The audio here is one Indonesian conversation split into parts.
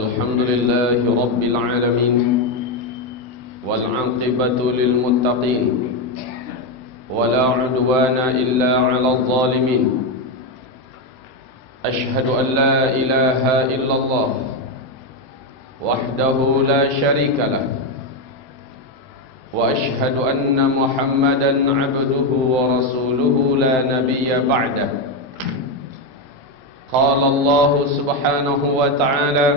الحمد لله رب العالمين والعاقبة للمتقين ولا عدوان إلا على الظالمين أشهد أن لا إله إلا الله وحده لا شريك له وأشهد أن محمدا عبده ورسوله لا نبي بعده قال الله سبحانه وتعالى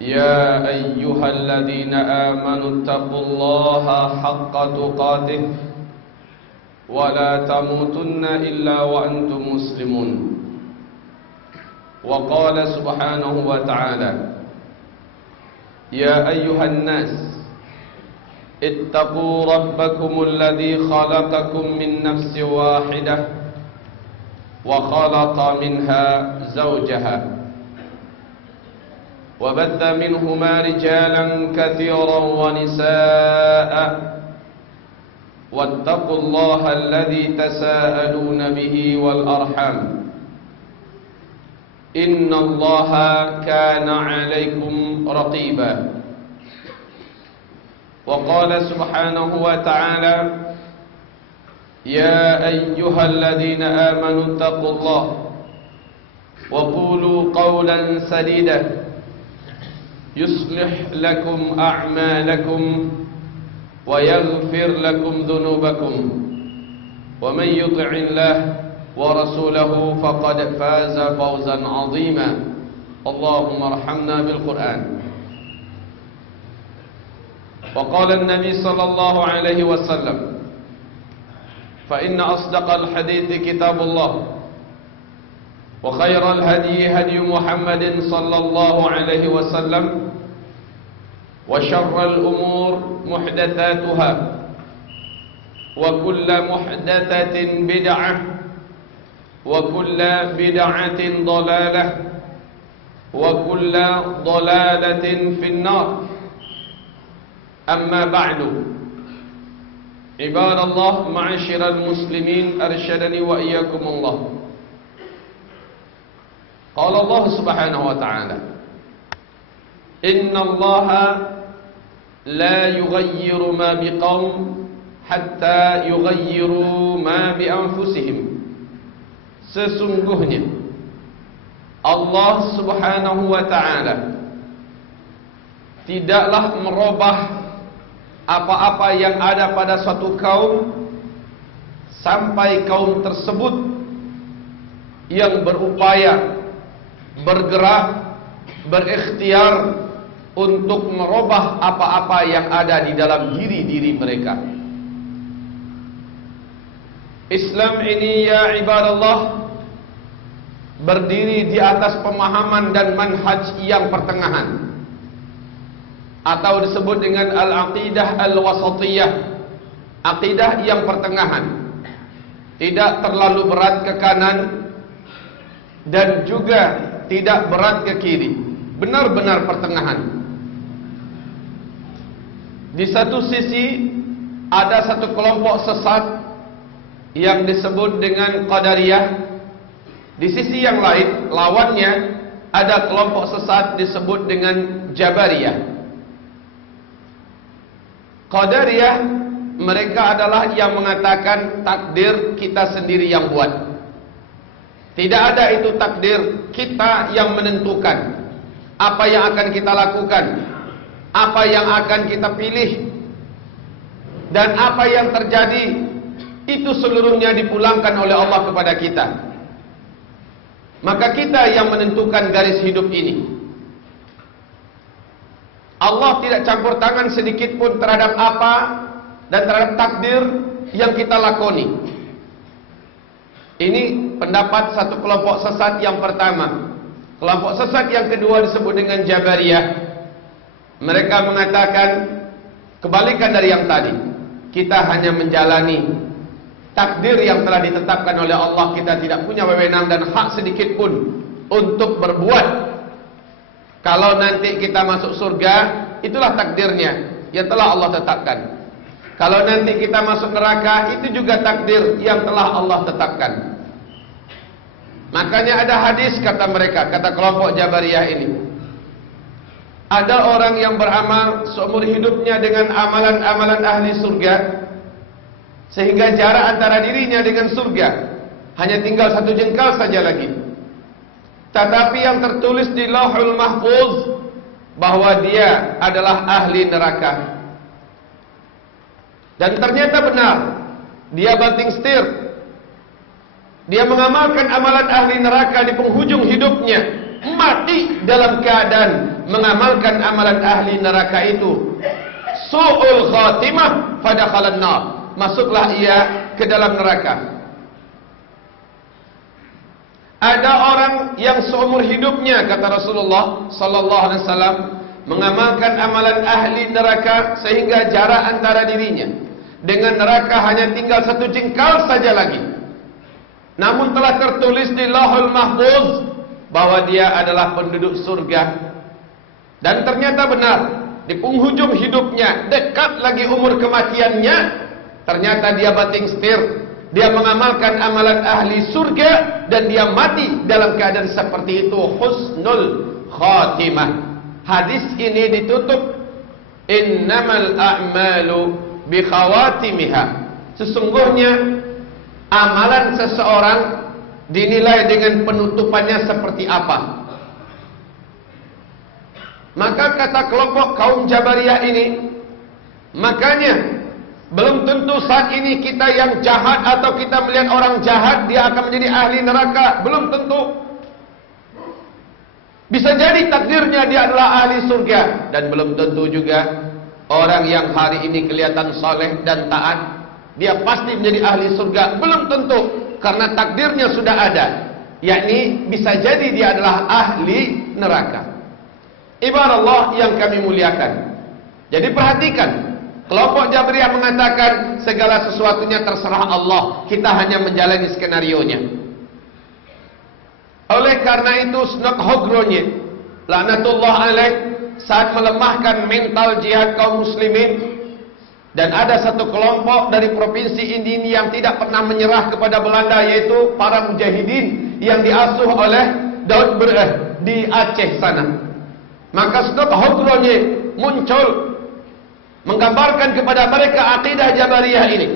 يا أيها الذين آمنوا اتقوا الله حق تقاته ولا تموتن إلا وأنتم مسلمون وقال سبحانه وتعالى يا أيها الناس اتقوا ربكم الذي خلقكم من نفس واحدة وخلق منها زوجها وبث منهما رجالا كثيرا ونساء واتقوا الله الذي تساءلون به والأرحام إن الله كان عليكم رقيبا وقال سبحانه وتعالى يا أيها الذين آمنوا اتقوا الله وقولوا قولا سديدا يصلح لكم أعمالكم ويغفر لكم ذنوبكم ومن يطع الله ورسوله فقد فاز فوزا عظيما اللهم ارحمنا بالقرآن وقال النبي صلى الله عليه وسلم فإن أصدق الحديث كتاب الله وخير الهدي هدي محمد صلى الله عليه وسلم وشر الأمور محدثاتها وكل محدثة بدعة وكل بدعة ضلالة وكل ضلالة في النار أما بعد عباد الله معاشر المسلمين أرشدني وإياكم الله قال الله سبحانه وتعالى إن الله لا يغير ما بقوم حتى يغيروا ما بأنفسهم sesungguhnya Allah Subhanahu wa ta'ala tidaklah merubah apa-apa yang ada pada suatu kaum sampai kaum tersebut yang berupaya, bergerak, berikhtiar untuk merubah apa-apa yang ada di dalam diri-diri mereka. Islam ini ya ibadallah berdiri di atas pemahaman dan manhaj yang pertengahan, atau disebut dengan al-aqidah al-wasatiyah, aqidah yang pertengahan, tidak terlalu berat ke kanan dan juga tidak berat ke kiri, benar-benar pertengahan. Di satu sisi ada satu kelompok sesat yang disebut dengan Qadariyah. Di sisi yang lain, lawannya ada kelompok sesat disebut dengan Jabariyah. Qadariyah mereka adalah yang mengatakan takdir kita sendiri yang buat. Tidak ada itu takdir, kita yang menentukan apa yang akan kita lakukan, apa yang akan kita pilih, dan apa yang terjadi itu seluruhnya dipulangkan oleh Allah kepada kita. Maka kita yang menentukan garis hidup ini. Allah tidak campur tangan sedikit pun terhadap apa dan terhadap takdir yang kita lakoni. Ini pendapat satu kelompok sesat yang pertama. Kelompok sesat yang kedua disebut dengan Jabariyah. Mereka mengatakan kebalikan dari yang tadi. Kita hanya menjalani takdir yang telah ditetapkan oleh Allah. Kita tidak punya wewenang dan hak sedikit pun untuk berbuat. Kalau nanti kita masuk surga, itulah takdirnya yang telah Allah tetapkan. Kalau nanti kita masuk neraka, itu juga takdir yang telah Allah tetapkan. Makanya ada hadis kata mereka, kata kelompok Jabariyah ini, Ada orang yang beramal seumur hidupnya dengan amalan-amalan ahli surga, sehingga jarak antara dirinya dengan surga hanya tinggal 1 jengkal saja lagi. Tetapi yang tertulis di Lauhul Mahfuz bahwa dia adalah ahli neraka. Dan ternyata benar, dia banting setir. Dia mengamalkan amalan ahli neraka di penghujung hidupnya, mati dalam keadaan mengamalkan amalan ahli neraka itu. Su'ul khatimah fadakhalan nar. Masuklah ia ke dalam neraka. Ada orang yang seumur hidupnya, kata Rasulullah sallallahu alaihi wasallam, mengamalkan amalan ahli neraka sehingga jarak antara dirinya dengan neraka hanya tinggal 1 jengkal saja lagi. Namun telah tertulis di Lauhul Mahfuz bahwa dia adalah penduduk surga. Dan ternyata benar, di penghujung hidupnya, dekat lagi umur kematiannya, ternyata dia banting setir. Dia mengamalkan amalan ahli surga dan dia mati dalam keadaan seperti itu, husnul khatimah. Hadis ini ditutup, innamal a'malu bi khawatimiha. Sesungguhnya amalan seseorang dinilai dengan penutupannya seperti apa. Maka kata kelompok kaum Jabariyah ini, makanya belum tentu saat ini kita yang jahat atau kita melihat orang jahat dia akan menjadi ahli neraka. Belum tentu. Bisa jadi takdirnya dia adalah ahli surga. Dan belum tentu juga orang yang hari ini kelihatan saleh dan taat, dia pasti menjadi ahli surga. Belum tentu, karena takdirnya sudah ada, yakni bisa jadi dia adalah ahli neraka. Ibarat Allah yang kami muliakan. Jadi perhatikan, kelompok Jabriyah mengatakan segala sesuatunya terserah Allah, kita hanya menjalani skenarionya. Oleh karena itu Snok Hogronye laknatullah alaih saat melemahkan mental jihad kaum muslimin, dan ada satu kelompok dari provinsi ini yang tidak pernah menyerah kepada Belanda, yaitu para mujahidin yang diasuh oleh Daud Bereh di Aceh sana. Maka Snok Hogronye muncul menggambarkan kepada mereka akidah Jabariyah ini.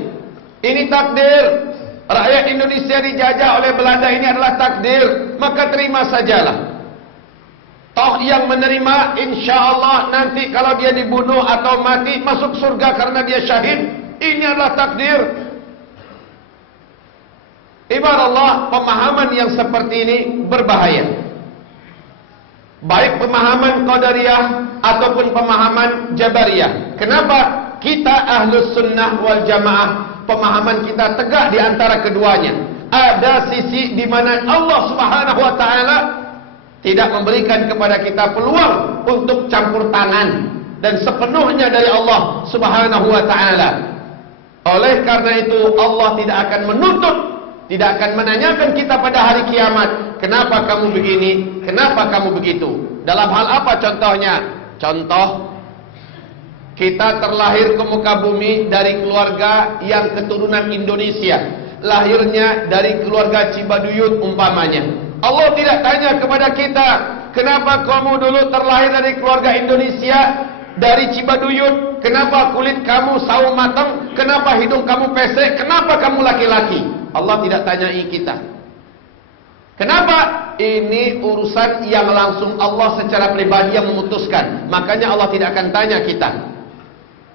Ini takdir. Rakyat Indonesia dijajah oleh Belanda, ini adalah takdir. Maka terima sajalah. Toh yang menerima insyaAllah nanti kalau dia dibunuh atau mati masuk surga karena dia syahid. Ini adalah takdir. Ibarat Allah, pemahaman yang seperti ini berbahaya. Baik pemahaman Qadariyah ataupun pemahaman Jabariyah. Kenapa? Kita Ahlus Sunnah wal Jamaah, pemahaman kita tegak di antara keduanya. Ada sisi di mana Allah Subhanahu wa taala tidak memberikan kepada kita peluang untuk campur tangan, dan sepenuhnya dari Allah Subhanahu wa taala. Oleh karena itu Allah tidak akan menuntut, tidak akan menanyakan kita pada hari kiamat, kenapa kamu begini, kenapa kamu begitu. Dalam hal apa contohnya? Contoh, kita terlahir ke muka bumi dari keluarga yang keturunan Indonesia, lahirnya dari keluarga Cibaduyut umpamanya. Allah tidak tanya kepada kita, kenapa kamu dulu terlahir dari keluarga Indonesia, dari Cibaduyut, kenapa kulit kamu sawo matang, kenapa hidung kamu pesek, kenapa kamu laki-laki. Allah tidak tanyai kita. Kenapa? Ini urusan yang langsung Allah secara pribadi yang memutuskan. Makanya Allah tidak akan tanya kita.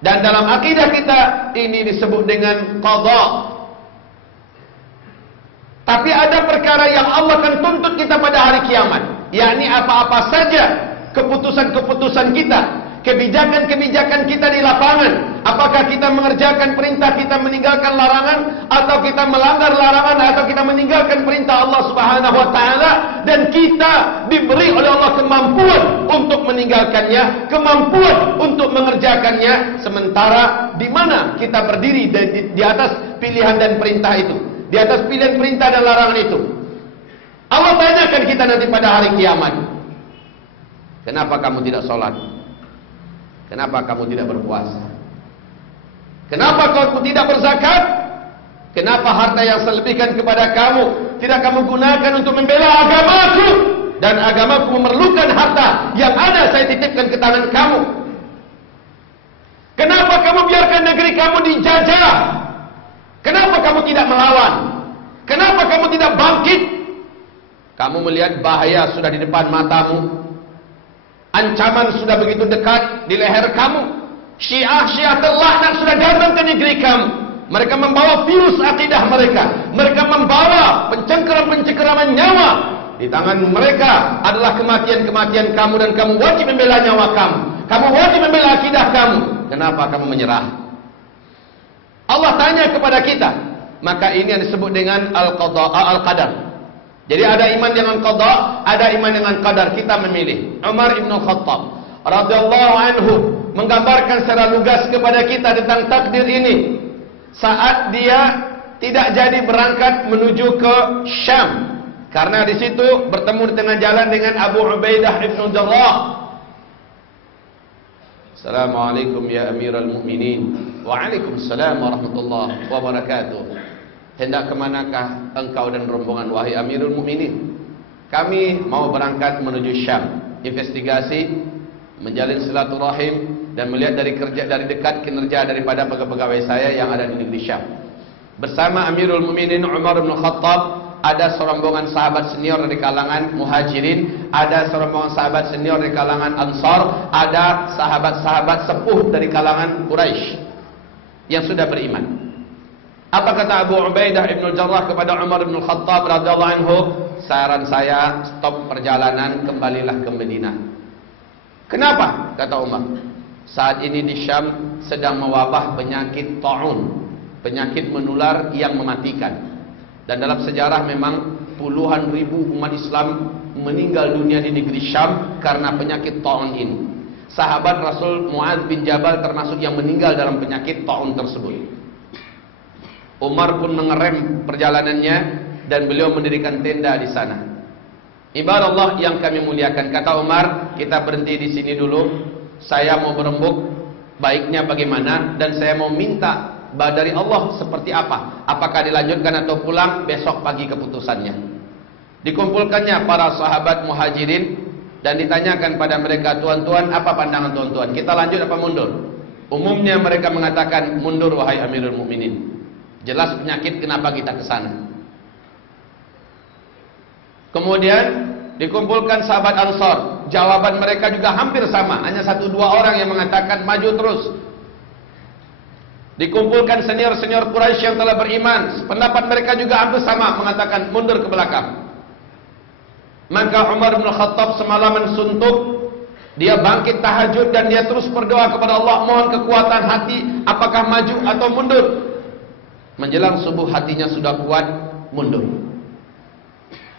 Dan dalam akidah kita ini disebut dengan qadha. Tapi ada perkara yang Allah akan tuntut kita pada hari kiamat, yakni apa-apa saja keputusan-keputusan kita, kebijakan-kebijakan kita di lapangan. Apakah kita mengerjakan perintah, kita meninggalkan larangan, atau kita melanggar larangan, atau kita meninggalkan perintah Allah Subhanahu wa taala, dan kita diberi oleh Allah kemampuan untuk meninggalkannya, kemampuan untuk mengerjakannya, sementara di mana kita berdiri di atas pilihan dan perintah itu, di atas pilihan perintah dan larangan itu. Allah tanyakan kita nanti pada hari kiamat, kenapa kamu tidak sholat? Kenapa kamu tidak berpuasa? Kenapa kamu tidak berzakat? Kenapa harta yang saya lebihkan kepada kamu tidak kamu gunakan untuk membela agamaku? dan agamaku memerlukan harta yang ada saya titipkan ke tangan kamu. Kenapa kamu biarkan negeri kamu dijajah? Kenapa kamu tidak melawan? Kenapa kamu tidak bangkit? Kamu melihat bahaya sudah di depan matamu. Ancaman sudah begitu dekat di leher kamu. Syiah terlaknat sudah datang ke negeri kamu. Mereka membawa virus akidah mereka. Mereka membawa pencengkeram-pencengkeraman nyawa. Di tangan mereka adalah kematian-kematian kamu, dan kamu wajib membela nyawa kamu. Kamu wajib membela akidah kamu. Kenapa kamu menyerah? Allah tanya kepada kita. Maka ini yang disebut dengan al-qada, al-qadar. Jadi ada iman dengan qada, ada iman dengan qadar. Kita memilih. Umar ibn Khattab radhiyallahu anhu menggambarkan secara lugas kepada kita tentang takdir ini. Saat dia tidak jadi berangkat menuju ke Syam, karena di situ bertemu di tengah jalan dengan Abu Ubaidah ibn Jarrah. Assalamualaikum ya Amirul Mukminin. Waalaikumsalam warahmatullahi wabarakatuh. Hendak kemanakah engkau dan rombongan wahai Amirul Mukminin? Kami mau berangkat menuju Syam, investigasi, menjalin silaturahim, dan melihat dari dekat kinerja daripada pegawai saya yang ada di negeri Syam. Bersama Amirul Mukminin Umar bin Khattab, ada serombongan sahabat senior dari kalangan Muhajirin, ada serombongan sahabat senior dari kalangan Ansar, ada sahabat-sahabat sepuh dari kalangan Quraisy yang sudah beriman. Apa kata Abu Ubaidah ibn Jarrah kepada Umar bin Khattab radhiyallahu anhu? Saran saya, stop perjalanan, kembalilah ke Madinah. Kenapa? Kata Umar. Saat ini di Syam sedang mewabah penyakit ta'un, penyakit menular yang mematikan. Dan dalam sejarah memang puluhan ribu umat Islam meninggal dunia di negeri Syam karena penyakit ta'un ini. Sahabat Rasul Mu'adz bin Jabal termasuk yang meninggal dalam penyakit ta'un tersebut. Umar pun mengerem perjalanannya dan beliau mendirikan tenda di sana. Ibarat Allah yang kami muliakan, kata Umar, kita berhenti di sini dulu. Saya mau berembuk baiknya bagaimana, dan saya mau minta dari Allah seperti apa. Apakah dilanjutkan atau pulang, besok pagi keputusannya. Dikumpulkannya para sahabat Muhajirin dan ditanyakan pada mereka, tuan-tuan, apa pandangan tuan-tuan? Kita lanjut apa mundur? Umumnya mereka mengatakan mundur wahai Amirul Mukminin. Jelas penyakit, kenapa kita ke sana? Kemudian dikumpulkan sahabat Ansar. Jawaban mereka juga hampir sama. Hanya 1-2 orang yang mengatakan maju terus. Dikumpulkan senior-senior Quraisy yang telah beriman. Pendapat mereka juga hampir sama, mengatakan mundur ke belakang. Maka Umar bin Khattab semalaman suntuk. Dia bangkit tahajud dan dia terus berdoa kepada Allah, mohon kekuatan hati, apakah maju atau mundur. Menjelang subuh hatinya sudah kuat, mundur.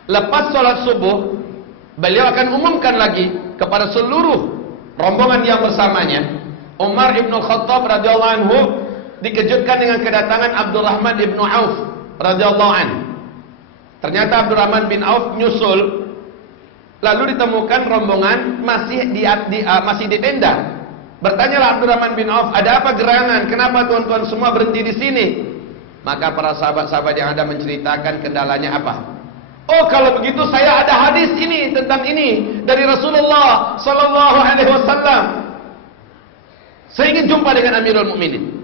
Lepas sholat subuh, beliau akan umumkan lagi kepada seluruh rombongan yang bersamanya. Umar ibn Khattab radhiyallahu anhu dikejutkan dengan kedatangan Abdurrahman ibn Auf radhiyallahu anhu. Ternyata Abdurrahman bin Auf nyusul. Lalu ditemukan rombongan masih di tenda. Bertanyalah Abdurrahman bin Auf, ada apa gerangan? Kenapa tuan-tuan semua berhenti di sini? Maka para sahabat-sahabat yang ada menceritakan kendalanya apa. Oh, kalau begitu saya ada hadis ini tentang ini dari Rasulullah sallallahu alaihi wasallam. Saya ingin jumpa dengan Amirul Mukminin.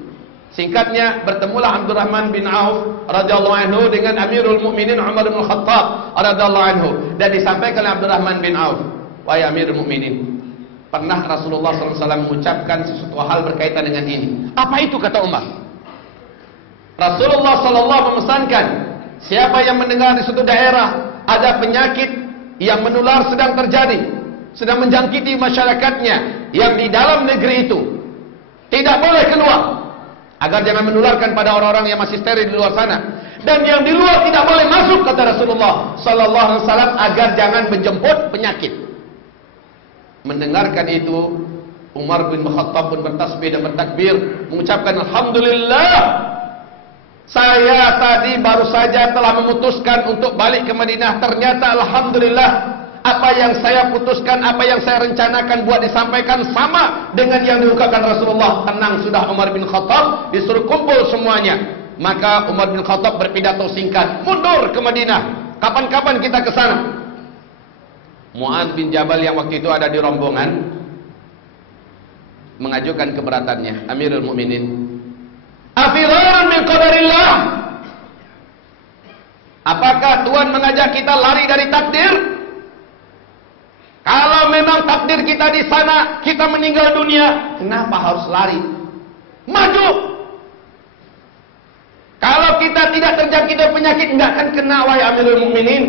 Singkatnya, bertemulah Abdurrahman bin Auf radhiyallahu anhu dengan Amirul Mukminin Umar bin Khattab radhiyallahu anhu, dan disampaikan oleh Abdurrahman bin Auf, wahai Amirul Mukminin, pernah Rasulullah sallallahu alaihi wasallam mengucapkan sesuatu hal berkaitan dengan ini. Apa itu? Kata Umar. Rasulullah sallallahu memesankan, siapa yang mendengar di suatu daerah ada penyakit yang menular sedang terjadi, sedang menjangkiti masyarakatnya yang di dalam negeri itu, tidak boleh keluar, agar jangan menularkan pada orang-orang yang masih steril di luar sana, dan yang di luar tidak boleh masuk, kata Rasulullah sallallahu alaihi wasallam, agar jangan menjemput penyakit. Mendengarkan itu, Umar bin Khattab pun bertasbih dan bertakbir, mengucapkan alhamdulillah, saya tadi baru saja telah memutuskan untuk balik ke Madinah. Ternyata alhamdulillah, apa yang saya putuskan, apa yang saya rencanakan buat disampaikan sama dengan yang diungkapkan Rasulullah. Tenang sudah Umar bin Khattab, disuruh kumpul semuanya. Maka Umar bin Khattab berpidato singkat, mundur ke Madinah. Kapan-kapan kita ke sana. Mu'adz bin Jabal yang waktu itu ada di rombongan mengajukan keberatannya, Amirul Mukminin, afirarun min qadarillah, apakah Tuhan mengajak kita lari dari takdir? Kalau memang takdir kita di sana, kita meninggal dunia, kenapa harus lari? Maju. Kalau kita tidak terjangkit penyakit, enggak akan kena, wahai Amirul Mukminin.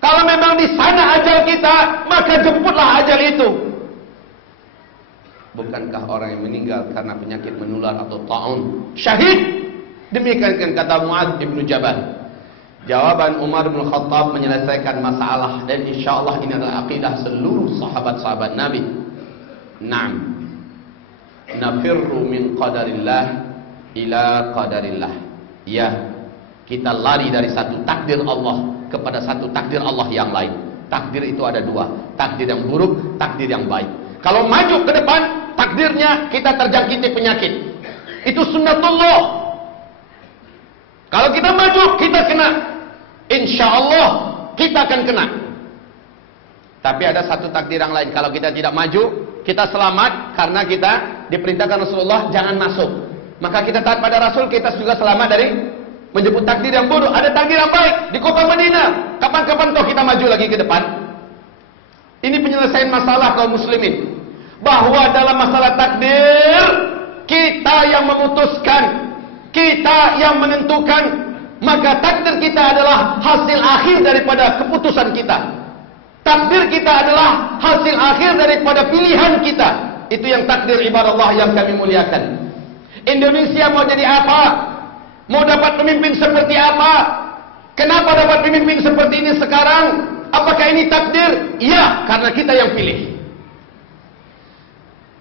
Kalau memang di sana ajal kita, maka jemputlah ajal itu. Bukankah orang yang meninggal karena penyakit menular atau ta'un syahid? Demikian kata Mu'adz bin Jabal. Jawaban Umar bin Khattab menyelesaikan masalah, dan insyaallah ini adalah akidah seluruh sahabat-sahabat Nabi. Naam. Nafirru min qadarillah ila qadarillah. Ya, kita lari dari satu takdir Allah kepada satu takdir Allah yang lain. Takdir itu ada dua, takdir yang buruk, takdir yang baik. Kalau maju ke depan, takdirnya kita terjangkiti penyakit. Itu sunnatullah. Kalau kita maju, kita kena. Insya Allah kita akan kena. Tapi ada satu takdir yang lain. Kalau kita tidak maju, kita selamat karena kita diperintahkan Rasulullah jangan masuk. Maka kita taat pada Rasul, kita juga selamat dari menjemput takdir yang buruk. Ada takdir yang baik di kota Madinah. Kapan-kapan toh kita maju lagi ke depan. Ini penyelesaian masalah kaum muslimin. Bahwa dalam masalah takdir, kita yang memutuskan, kita yang menentukan. Maka takdir kita adalah hasil akhir daripada keputusan kita. Takdir kita adalah hasil akhir daripada pilihan kita. Itu yang takdir ibadah Allah yang kami muliakan. Indonesia mau jadi apa? Mau dapat pemimpin seperti apa? Kenapa dapat pemimpin seperti ini sekarang? Apakah ini takdir? Iya, karena kita yang pilih.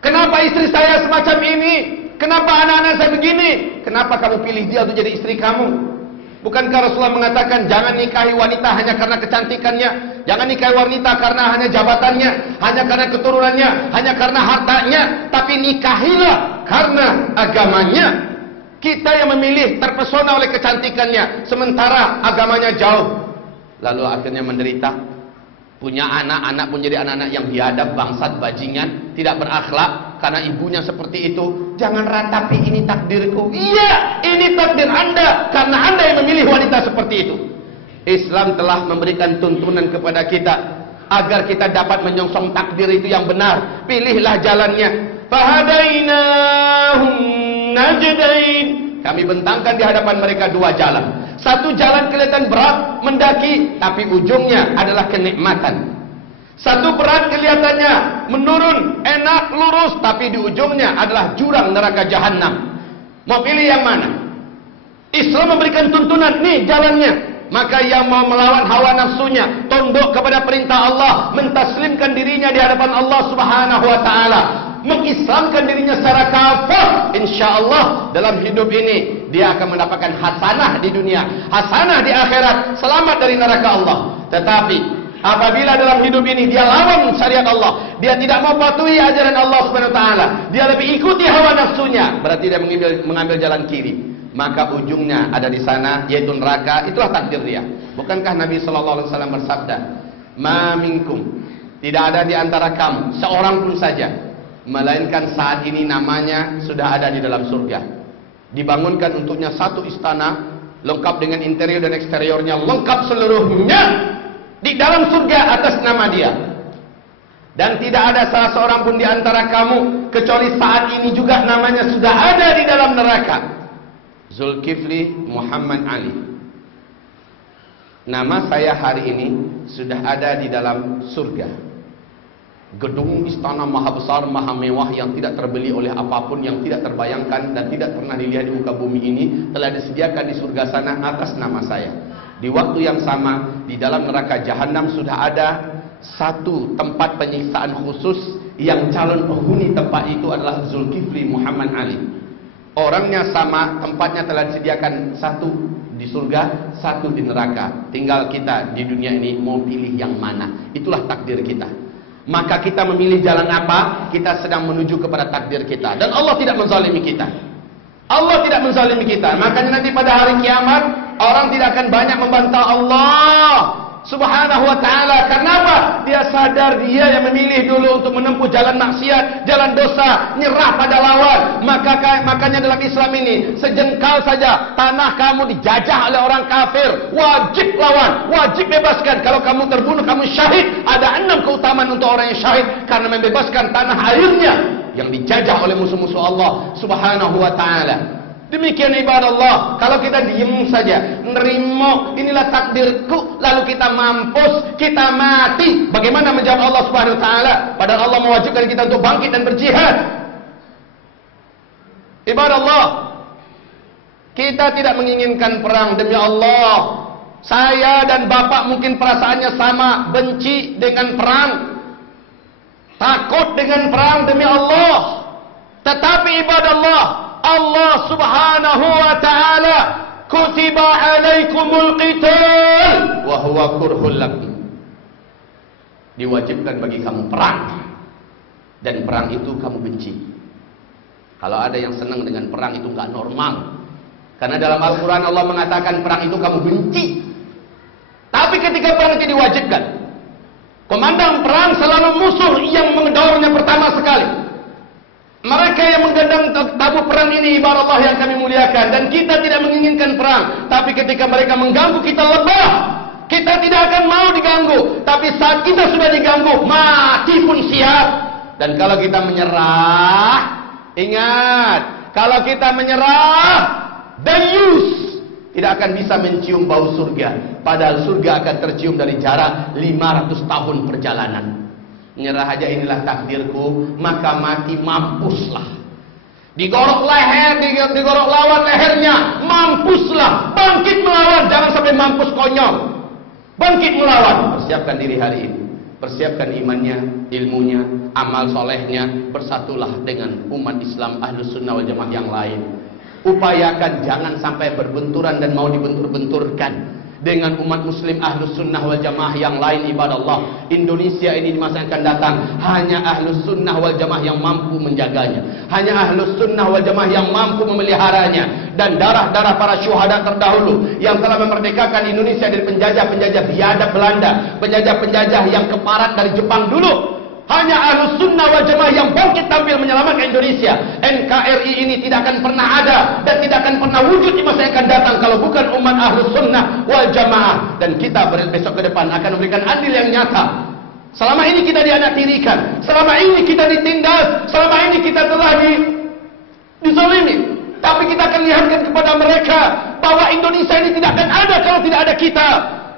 Kenapa istri saya semacam ini? Kenapa anak-anak saya begini? Kenapa kamu pilih dia untuk jadi istri kamu? Bukankah Rasulullah mengatakan jangan nikahi wanita hanya karena kecantikannya, jangan nikahi wanita karena hanya jabatannya, hanya karena keturunannya, hanya karena hartanya, tapi nikahilah karena agamanya. Kita yang memilih terpesona oleh kecantikannya, sementara agamanya jauh. Lalu akhirnya menderita. Punya anak-anak pun jadi anak-anak yang biadab, bangsat, bajingan, tidak berakhlak karena ibunya seperti itu. Jangan ratapi ini takdirku. Iya, ini takdir Anda karena Anda yang memilih wanita seperti itu. Islam telah memberikan tuntunan kepada kita agar kita dapat menyongsong takdir itu yang benar. Pilihlah jalannya. Fahadainahum najdain. Kami bentangkan di hadapan mereka dua jalan. Satu jalan kelihatan berat, mendaki, tapi ujungnya adalah kenikmatan. Satu berat kelihatannya menurun, enak, lurus, tapi di ujungnya adalah jurang neraka jahanam. Mau pilih yang mana? Islam memberikan tuntunan, nih jalannya. Maka yang mau melawan hawa nafsunya, tunduk kepada perintah Allah, mentaslimkan dirinya di hadapan Allah Subhanahu wa taala, mengislamkan dirinya secara kafir, insyaallah dalam hidup ini dia akan mendapatkan hasanah di dunia, hasanah di akhirat, selamat dari neraka Allah. Tetapi apabila dalam hidup ini dia lawan syariat Allah, dia tidak mau patuhi ajaran Allah Subhanahu wa taala, dia lebih ikuti hawa nafsunya, berarti dia mengambil jalan kiri. Maka ujungnya ada di sana, yaitu neraka. Itulah takdir dia. Bukankah Nabi SAW bersabda, "Ma minkum," tidak ada di antara kamu seorang pun saja, melainkan saat ini namanya sudah ada di dalam surga. Dibangunkan untuknya satu istana, lengkap dengan interior dan eksteriornya, lengkap seluruhnya di dalam surga atas nama dia. Dan tidak ada salah seorang pun di antara kamu kecuali saat ini juga namanya sudah ada di dalam neraka. Zulkifli Muhammad Ali. Nama saya hari ini sudah ada di dalam surga. Gedung istana maha besar, maha mewah yang tidak terbeli oleh apapun, yang tidak terbayangkan dan tidak pernah dilihat di muka bumi ini, telah disediakan di surga sana atas nama saya. Di waktu yang sama, di dalam neraka jahanam sudah ada satu tempat penyiksaan khusus yang calon penghuni tempat itu adalah Zulkifli Muhammad Ali. Orangnya sama, tempatnya telah disediakan, satu di surga, satu di neraka. Tinggal kita di dunia ini mau pilih yang mana. Itulah takdir kita. Maka kita memilih jalan apa, kita sedang menuju kepada takdir kita. Dan Allah tidak menzalimi kita. Allah tidak menzalimi kita. Makanya nanti pada hari kiamat, orang tidak akan banyak membantah Allah. Subhanahu wa ta'ala. Kenapa? Dia sadar dia yang memilih dulu untuk menempuh jalan maksiat, jalan dosa, nyerah pada lawan. Makanya dalam Islam ini, sejengkal saja tanah kamu dijajah oleh orang kafir, wajib lawan, wajib bebaskan. Kalau kamu terbunuh, kamu syahid. Ada 6 keutamaan untuk orang yang syahid, karena membebaskan tanah airnya yang dijajah oleh musuh-musuh Allah Subhanahu wa ta'ala. Demikian ibadah Allah. Kalau kita diem saja, nerimo inilah takdirku, lalu kita mampus, kita mati, bagaimana menjawab Allah Subhanahu wa ta'ala? Padahal Allah mewajibkan kita untuk bangkit dan berjihad. Ibadah Allah, kita tidak menginginkan perang. Demi Allah, saya dan bapak mungkin perasaannya sama, benci dengan perang, takut dengan perang, demi Allah. Tetapi ibadah Allah Subhanahu wa ta'ala, kutiba alaikumul qital wa huwa kurhul lakum. Diwajibkan bagi kamu perang, dan perang itu kamu benci. Kalau ada yang senang dengan perang, itu enggak normal. Karena dalam Al-Quran Allah mengatakan perang itu kamu benci. Tapi ketika perang itu diwajibkan, komandan perang selalu musuh yang mendorongnya pertama sekali. Mereka yang menggendang tabu perang ini, ibarat Allah yang kami muliakan. Dan kita tidak menginginkan perang. Tapi ketika mereka mengganggu, kita lebah. Kita tidak akan mau diganggu. Tapi saat kita sudah diganggu, mati pun siap. Dan kalau kita menyerah, ingat, kalau kita menyerah, dayus, tidak akan bisa mencium bau surga. Padahal surga akan tercium dari jarak 500 tahun perjalanan. Nyerah aja, inilah takdirku, maka mati mampuslah. Digorok leher, digorok lawan lehernya, mampuslah. Bangkit melawan, jangan sampai mampus konyol. Bangkit melawan. Persiapkan diri hari ini, persiapkan imannya, ilmunya, amal solehnya. Bersatulah dengan umat Islam Ahlus Sunnah wal Jamaah yang lain. Upayakan jangan sampai berbenturan dan mau dibentur-benturkan dengan umat muslim Ahlus Sunnah wal Jamaah yang lain. Ibadah Allah, Indonesia ini di masa yang akan datang hanya Ahlus Sunnah wal Jamaah yang mampu menjaganya, hanya Ahlus Sunnah wal Jamaah yang mampu memeliharanya. Dan darah-darah para syuhada terdahulu yang telah memerdekakan Indonesia dari penjajah-penjajah biadab Belanda, penjajah-penjajah yang keparat dari Jepang dulu, hanya Ahlus Sunnah wal Jamaah yang bangkit tampil menyelamatkan Indonesia. NKRI ini tidak akan pernah ada dan tidak akan pernah wujud di masa yang akan datang kalau bukan umat Ahlus Sunnah wal Jamaah. Dan kita besok ke depan akan memberikan andil yang nyata. Selama ini kita dianaktirikan, selama ini kita ditindas, selama ini kita telah dizalimi. Tapi kita akan lihatkan kepada mereka bahwa Indonesia ini tidak akan ada kalau tidak ada kita.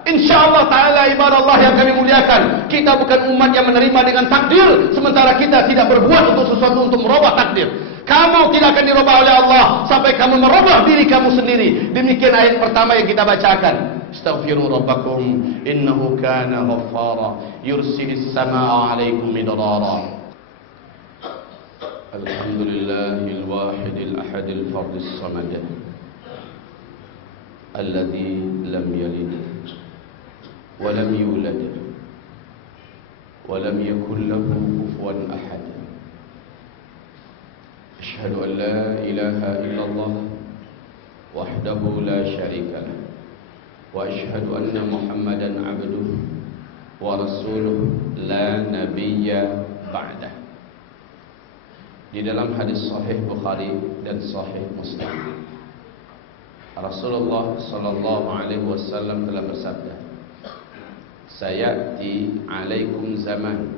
InsyaAllah ta'ala ibadah Allah yang kami muliakan, kita bukan umat yang menerima dengan takdir, sementara kita tidak berbuat untuk sesuatu untuk merubah takdir. Kamu tidak akan dirubah oleh Allah sampai kamu merubah diri kamu sendiri. Demikian ayat pertama yang kita bacakan. Astaghfiru rabbakum innahu kana ghaffara yursilis samaa 'alaikum midrara. Alhamdulillahil wahidil ahadil fardis samad alladzi lam yalid ولم يولد ولم يكن له كفوا أحد أشهد أن لا إله إلا الله وحده لا شريك له وأشهد أن محمدا عبده ورسوله لا نبي بعده. Di dalam hadis sahih Bukhari dan sahih Muslim, Rasulullah sallallahu alaihi wasallam telah bersabda, sayati alaikum zaman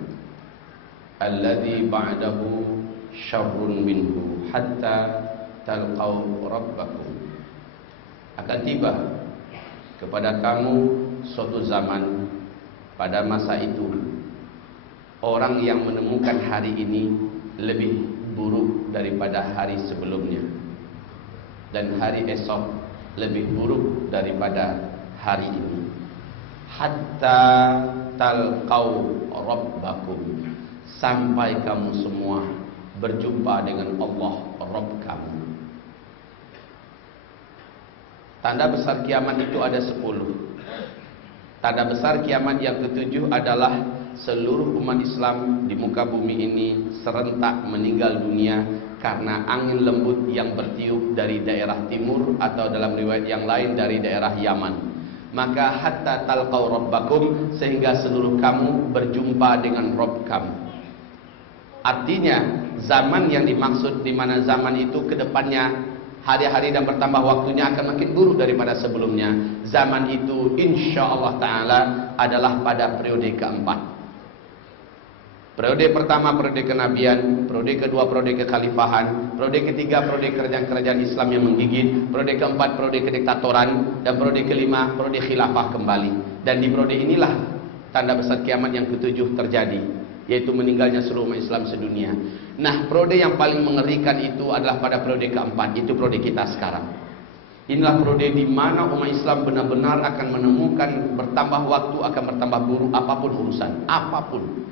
alladhi ba'dahu syarrun minhu hatta talqaw rabbakum. Akan tiba kepada kamu suatu zaman, pada masa itu orang yang menemukan hari ini lebih buruk daripada hari sebelumnya, dan hari esok lebih buruk daripada hari ini. Hatta talqaw rabbakum, sampai kamu semua berjumpa dengan Allah Rabb kamu. Tanda besar kiamat itu ada 10. Tanda besar kiamat yang ke-7 adalah seluruh umat Islam di muka bumi ini serentak meninggal dunia karena angin lembut yang bertiup dari daerah timur atau dalam riwayat yang lain dari daerah Yaman. maka hatta talqau rabbakum, sehingga seluruh kamu berjumpa dengan Rabb kamu. Artinya zaman yang dimaksud, di mana zaman itu kedepannya hari-hari dan bertambah waktunya akan makin buruk daripada sebelumnya. Zaman itu insyaallah ta'ala adalah pada periode keempat. Periode pertama periode kenabian, periode kedua periode kekhalifahan, periode ketiga periode kerajaan-kerajaan Islam yang menggigit, periode keempat periode kediktatoran, dan periode kelima periode khilafah kembali. Dan di periode inilah tanda besar kiamat yang ketujuh terjadi, yaitu meninggalnya seluruh umat Islam sedunia. Nah, periode yang paling mengerikan itu adalah pada periode keempat, itu periode kita sekarang. Inilah periode di mana umat Islam benar-benar akan menemukan bertambah waktu akan bertambah buruk apapun urusan, apapun.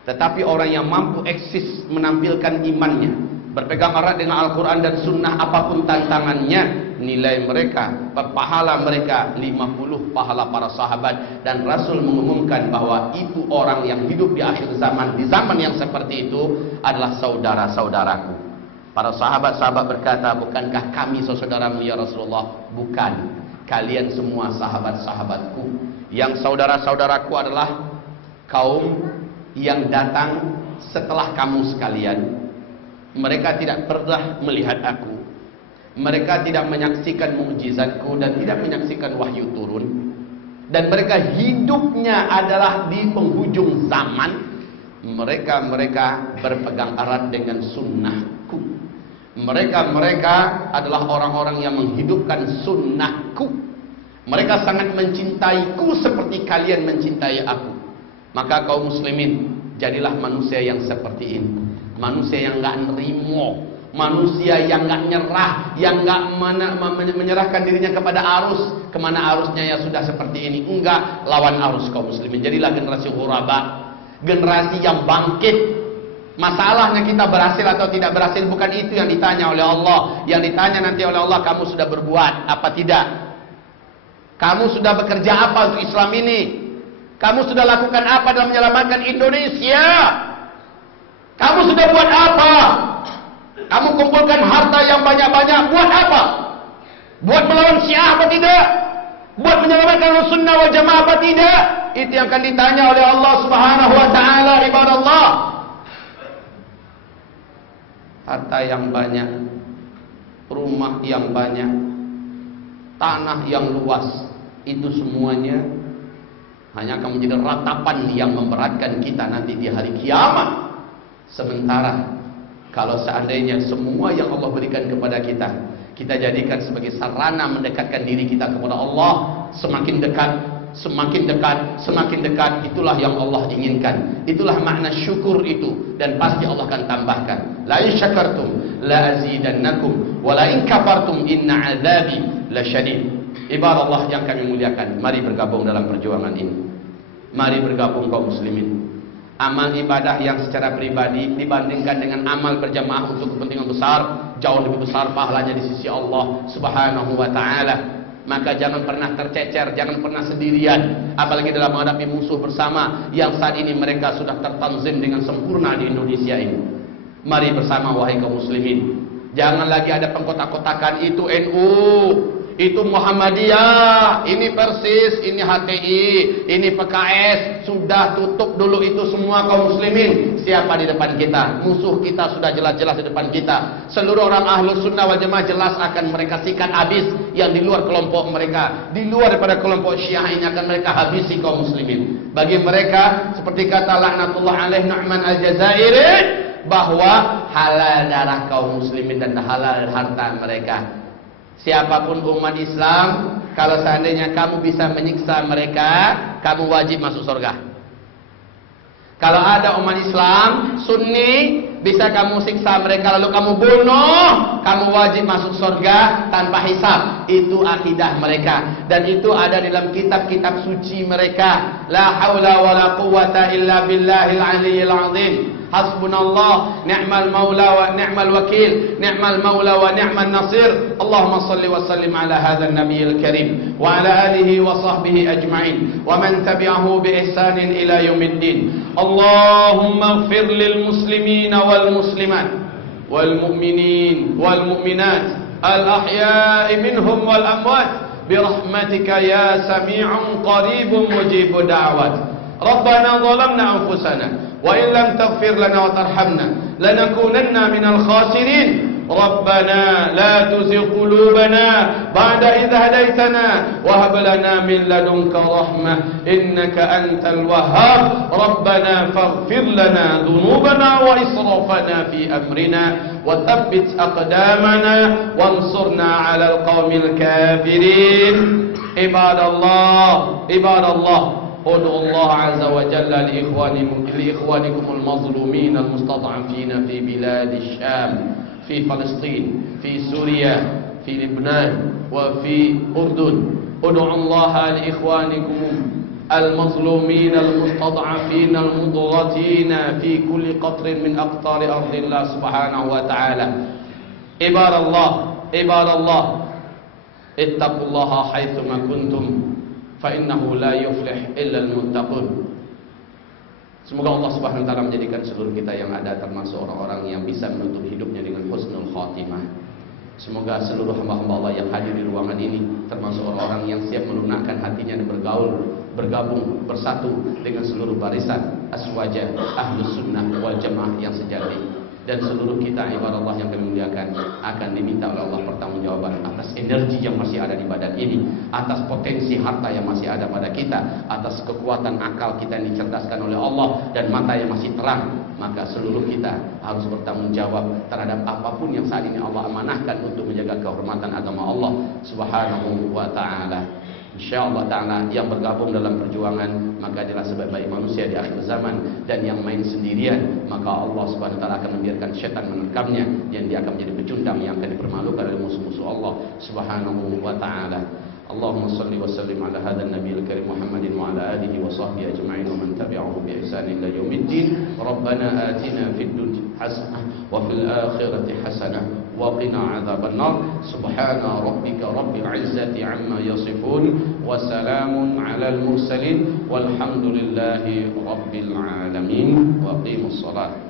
Tetapi orang yang mampu eksis menampilkan imannya, berpegang erat dengan Al-Quran dan Sunnah apapun tantangannya, nilai mereka, pahala mereka 50 pahala para sahabat. Dan Rasul mengumumkan bahwa itu orang yang hidup di akhir zaman, di zaman yang seperti itu adalah saudara-saudaraku. Para sahabat-sahabat berkata, bukankah kami saudaramu ya Rasulullah? Bukan, kalian semua sahabat-sahabatku. Yang saudara-saudaraku adalah kaum yang datang setelah kamu sekalian. Mereka tidak pernah melihat aku, mereka tidak menyaksikan mukjizatku dan tidak menyaksikan wahyu turun, dan mereka hidupnya adalah di penghujung zaman. Mereka berpegang erat dengan sunnahku. Mereka adalah orang-orang yang menghidupkan sunnahku. Mereka sangat mencintaiku seperti kalian mencintai aku. Maka kaum muslimin, jadilah manusia yang seperti ini. Manusia yang enggak nerimo, manusia yang enggak nyerah, yang enggak menyerahkan dirinya kepada arus. Kemana arusnya ya sudah seperti ini. Enggak, lawan arus kaum muslimin. Jadilah generasi ghuraba, generasi yang bangkit. Masalahnya kita berhasil atau tidak berhasil bukan itu yang ditanya oleh Allah. Yang ditanya nanti oleh Allah, kamu sudah berbuat apa tidak? Kamu sudah bekerja apa untuk Islam ini? Kamu sudah lakukan apa dalam menyelamatkan Indonesia? Kamu sudah buat apa? Kamu kumpulkan harta yang banyak-banyak, buat apa? Buat melawan Syiah apa tidak? Buat menyelamatkan Sunnah wal Jamaah apa tidak? Itu yang akan ditanya oleh Allah Subhanahu wa taala, ibadallah. Harta yang banyak, rumah yang banyak, tanah yang luas, itu semuanya hanya akan menjadi ratapan yang memberatkan kita nanti di hari kiamat. Sementara kalau seandainya semua yang Allah berikan kepada kita, kita jadikan sebagai sarana mendekatkan diri kita kepada Allah, semakin dekat, semakin dekat, semakin dekat, itulah yang Allah inginkan. Itulah makna syukur itu, dan pasti Allah akan tambahkan. La in syakartum la azidannakum wa la in kafartum inna azabi lasyadid. Ibarat Allah yang kami muliakan, mari bergabung dalam perjuangan ini. Mari bergabung kaum muslimin. Amal ibadah yang secara pribadi dibandingkan dengan amal berjamaah untuk kepentingan besar, jauh lebih besar pahalanya di sisi Allah Subhanahu wa taala. Maka jangan pernah tercecer, jangan pernah sendirian, apalagi dalam menghadapi musuh bersama yang saat ini mereka sudah tertanzim dengan sempurna di Indonesia ini. Mari bersama wahai kaum muslimin. Jangan lagi ada pengkotak-kotakan, itu NU, itu Muhammadiyah, ini Persis, ini HTI, ini PKS. Sudah tutup dulu itu semua kaum muslimin. Siapa di depan kita? Musuh kita sudah jelas-jelas di depan kita. Seluruh orang Ahlus Sunnah wal Jamaah jelas akan mereka sikat habis. Yang di luar kelompok mereka, di luar daripada kelompok Syiah ini akan mereka habisi kaum muslimin. Bagi mereka, seperti kata laknatullah alaih Nu'man al-Jazairi, bahwa halal darah kaum muslimin dan halal harta mereka. Siapapun umat Islam, kalau seandainya kamu bisa menyiksa mereka, kamu wajib masuk surga. Kalau ada umat Islam Sunni, bisa kamu siksa mereka lalu kamu bunuh, kamu wajib masuk surga tanpa hisab. Itu akidah mereka, dan itu ada dalam kitab-kitab suci mereka. La haula wala quwwata illa billahil aliyyil azim. Hasbunallah ni'mal maula wa ni'mal wakil, ni'mal maula wa ni'mal nasir. Allahumma salli wa sallim ala hadzal nabiyil karim wa ala alihi wa sahbihi ajma'in wa man tabi'ahu bi ihsanin ila yaumiddin. Allahumma ighfir lil muslimin wal muslimat wal mu'minin wal mu'minat al ahya'i minhum wal amwat برحمتك يا سميع قريب مجيب دعوات ربنا ظلمنا أنفسنا وإن لم تغفر لنا وترحمنا لنكونن من الخاسرين ربنا لا تزغ قلوبنا بعد إذ هديتنا وهب لنا من لدنك رحمة إنك أنت الوهاب ربنا فاغفر لنا ذنوبنا وإسرافنا في أمرنا وثبت أقدامنا وانصرنا على القوم الكافرين عباد الله ادعوا الله عز وجل لإخوانكم المظلومين المستضعفين في بلاد الشام في فلسطين في سوريا في لبنان وفي أردن ادعوا الله لإخوانكم المظلومين المستضعفين المضغوطين في كل قطر من أقطار أرض الله سبحانه وتعالى عباد الله اتقوا الله حيثما كنتم فإنه لا يفلح إلا المتقون. Semoga Allah Subhanahu wa taala menjadikan seluruh kita yang ada termasuk orang-orang yang bisa menutup hidupnya dengan husnul khatimah. Semoga seluruh hamba-hamba Allah yang hadir di ruangan ini termasuk orang-orang yang siap melunakkan hatinya dan bergabung, bersatu dengan seluruh barisan aswaja ahlus sunnah wal jamaah yang sejati. Dan seluruh kita ibadah Allah yang kami muliakan akan diminta oleh Allah pertanggungjawaban atas energi yang masih ada di badan ini, atas potensi harta yang masih ada pada kita, atas kekuatan akal kita yang dicerdaskan oleh Allah dan mata yang masih terang. Maka seluruh kita harus bertanggung jawab terhadap apapun yang saat ini Allah amanahkan untuk menjaga kehormatan agama Allah Subhanahu wa taala. InsyaAllah ta'ala yang bergabung dalam perjuangan maka adalah sebaik-baik manusia di akhir zaman. Dan yang main sendirian maka Allah subhanahu wa ta'ala akan membiarkan syaitan menerkamnya, yang dia akan menjadi pecundang yang akan dipermalukan oleh musuh-musuh Allah subhanahu wa ta'ala. Allahumma salli wa sallim ala hadha an-nabiyil karim Muhammadin wa ala alihi wa sahbihi ajma'in wa man tabi'ahu bi ihsan ila yaumiddin. Rabbana atina fid dunya hasanah wa fil akhirati hasanah wa qina adzaban nar. Subhana rabbika rabbil izzati amma yasifun wa salamun alal mursalin walhamdulillahi rabbil alamin. Wa qimus salat.